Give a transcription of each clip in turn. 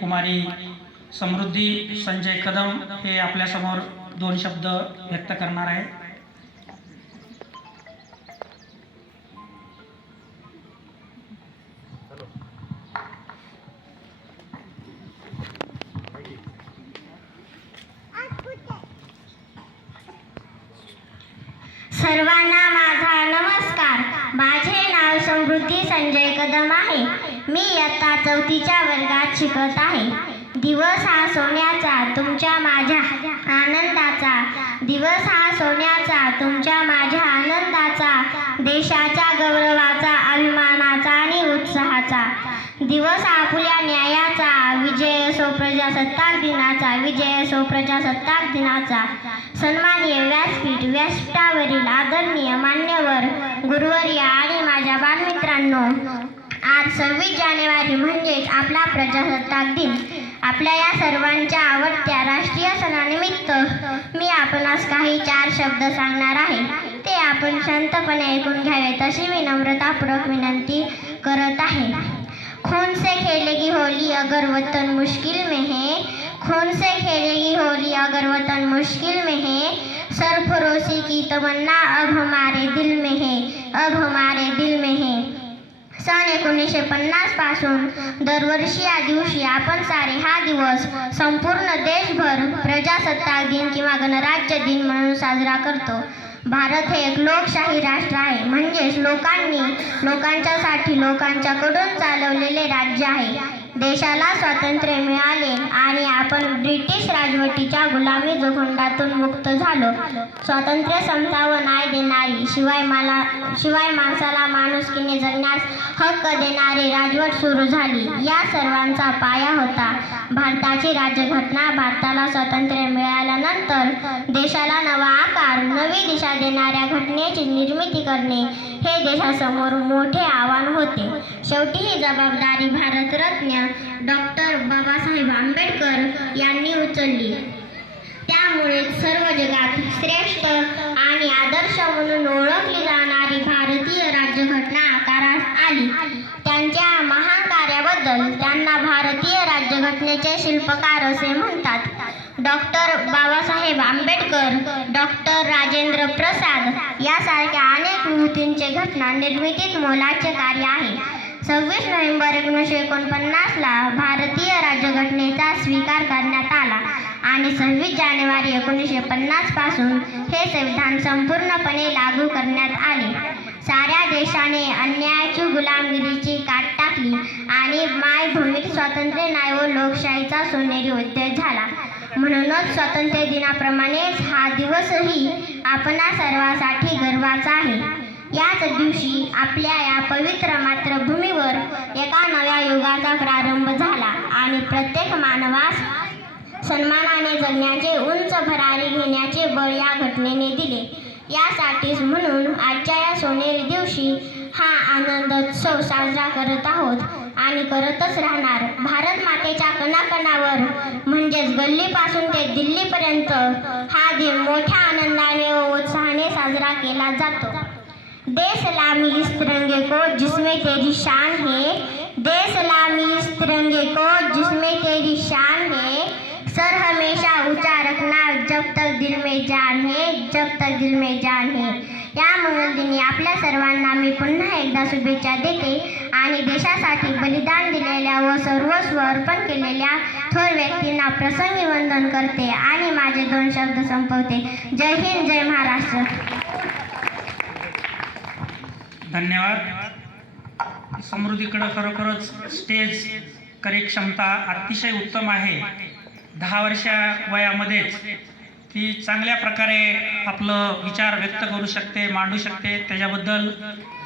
कुमारी समृद्धी संजय कदम हे आपल्यासमोर 2 शब्द व्यक्त करणार आहे। सर्वांना माझा नमस्कार। माझे नाव समृद्धी संजय कदम आहे। मी इयत्ता 4थीच्या वर्गात शिकत आहे। दिवस हा सोन्याचा तुमच्या माझ्या आनंदाचा, दिवस हा सोन्याचा तुमच्या माझ्या आनंदाचा, देशाच्या गौरवाचा, अभिमानाचा आणि उत्साहाचा दिवस, आपल्या न्यायाचा, विजय असो प्रजासत्ताक दिनाचा, विजय असो प्रजासत्ताक दिनाचा। सन्माननीय व्यासपीठावरील आदरणीय मान्यवर, गुरुवर्य आणि माझ्या बालमित्रांनो, आज 26 जानेवारी म्हणजेच आपला प्रजासत्ताक दिन। आपल्या या सर्वांच्या आवडत्या राष्ट्रीय सणानिमित्त मी आपणास काही 4 शब्द सांगणार आहे। ते आपण शांतपणे ऐकून घ्यावेत अशी मी नम्रतापूर्वक विनंती करत आहे। खून से खेलेगी होली अगर वतन मुश्किल में है, खून से खेलेगी होली अगर वतन मुश्किल में है, सरफरोशी की तमन्ना अब हमारे दिल में है, अब हमारे दिल में है। सन 1950 पासून दरवर्षी या दिवशी आपण सारे हा दिवस संपूर्ण देशभर प्रजासत्ताक दिन किंवा गणराज्य दिन म्हणून साजरा करतो। भारत हे एक लोकशाही राष्ट्र आहे, म्हणजेच लोकांच्यासाठी लोकांच्याकडून चालवलेले राज्य आहे। देशाला स्वातंत्र्य मिळाले आणि आपण ब्रिटिश राजवटीच्या गुलामी जोखंडातून मुक्त झालो। स्वातंत्र्य, समता व न्याय देणारी, शिवाय माणसाला माणुसकीने जगण्यास हक्क देणारी राजवट सुरू झाली। या सर्वांचा पाया होता भारताची राज्यघटना। भारताला स्वातंत्र्य मिळाल्यानंतर देशाला नवा आकार, नवी दिशा देणाऱ्या घटनेची निर्मिती करणे हे देशासमोर मोठे आव्हान होते। शेवटी ही जबाबदारी भारतरत्न डॉक्टर बाबासाहेब आंबेडकर यांनी उचलली। त्यामुळे सर्व जगात श्रेष्ठ आणि आदर्श म्हणून ओळखली जाणारी भारतीय राज्यघटना आकारास आली। त्यांच्या महान कार्याबद्दल त्यांना भारतीय राज्यघटनेचे शिल्पकार असे म्हणतात। डॉक्टर बाबासाहेब आंबेडकर, डॉक्टर राजेंद्र प्रसाद यासारख्या अनेक विभूतींचे घटना निर्मितीत मोलाचे कार्य आहे। 26 नोव्हेंबर 1949 ला भारतीय राज्यघटनेचा स्वीकार करण्यात आला आणि 26 जानेवारी 1950 पासून हे संविधान संपूर्णपणे लागू करण्यात आले। साऱ्या देशाने अन्यायाची, गुलामगिरीची काट टाकली आणि मायभूमीत स्वातंत्र्य, न्याय व लोकशाहीचा सोनेरी उदय झाला। म्हणूनच स्वातंत्र्य दिनाप्रमाणेच हा दिवसही आपणा सर्वांसाठी गर्वाचा आहे। याच दिवशी आपल्या या पवित्र मातृभूमीवर एका नव्या युगाचा प्रारंभ झाला आणि प्रत्येक मानवास सन्मानाने जगण्याचे, उंच भरारी घेण्याचे बळ या घटनेने दिले। यासाठीच म्हणून आजच्या या सोनेरी दिवशी हा आनंदोत्सव साजरा करत आहोत आणि करतच राहणार। भारत मातेच्या कणाकणावर म्हणजेच गल्लीपासून ते दिल्लीपर्यंत हा दिन मोठ्या आनंदाने व उत्साहाने साजरा केला जातो। दे सलामी इस तिरंगे को जिसमें तेरी शान है, दे सलामी इस तिरंगे को जिसमें तेरी शान है, सर हमेशा ऊंचा रखना जब तक दिल में जान है, जब तक दिल में जान है। या मंगलदिनी आपल्या सर्वांना मी पुन्हा एकदा शुभेच्छा देते आणि देशासाठी बलिदान दिलेल्या व सर्वस्व अर्पण केलेल्या थोर व्यक्तींना प्रसंगी वंदन करते आणि माझे 2 शब्द संपवते। जय हिंद, जय महाराष्ट्र। धन्यवाद। समृद्धीकडे खरोखरच स्टेज कार्यक्षमता अतिशय उत्तम आहे। 10 वर्षा वयामध्येच ती चांगल्या प्रकारे आपलं विचार व्यक्त करू शकते, मांडू शकते। त्याच्याबद्दल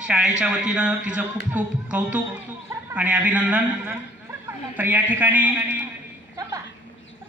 शाळेच्या वतीनं तिचं खूप खूप कौतुक आणि अभिनंदन। तर या ठिकाणी